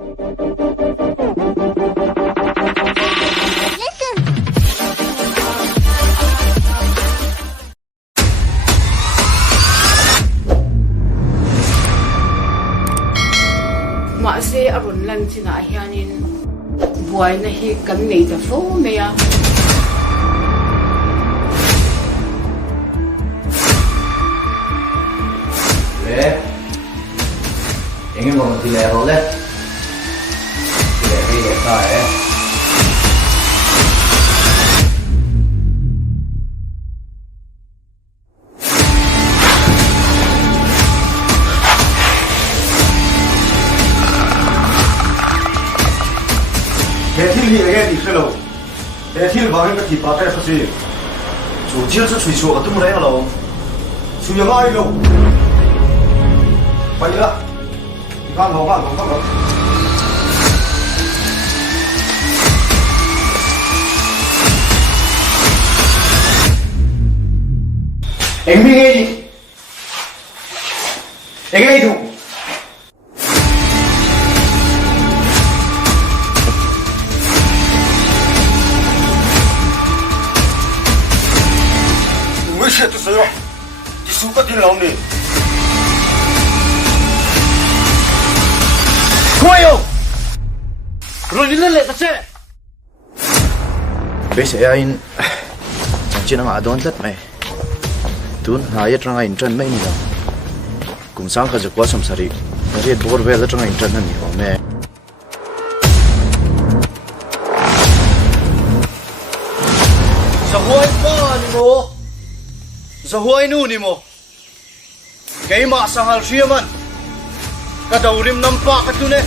Maase arun lan sina hianin buai na hi kan nei ta fo me ya le engin mo ti le ro le ti le ta 대필이 에게 디클로 대필 방인가 디바테 사실 조지어서 주이소 같은 거 해요 수영아 이로 빨리라 이간 너가 앵밍이 에게이도 됐어요. 이 수가 딜 나오네. 좋아요. 그런 일을 내다체. Bese ain china nga don tat mai tun ha ya tranga intern mai ni da kum sang kha jakwa sam sari ri bor ve da tranga intern ni ho me Zahuay pa ni mo. Zahuay nu ni mo. Kay masahal siya man. Kadaurim nampa ka tune.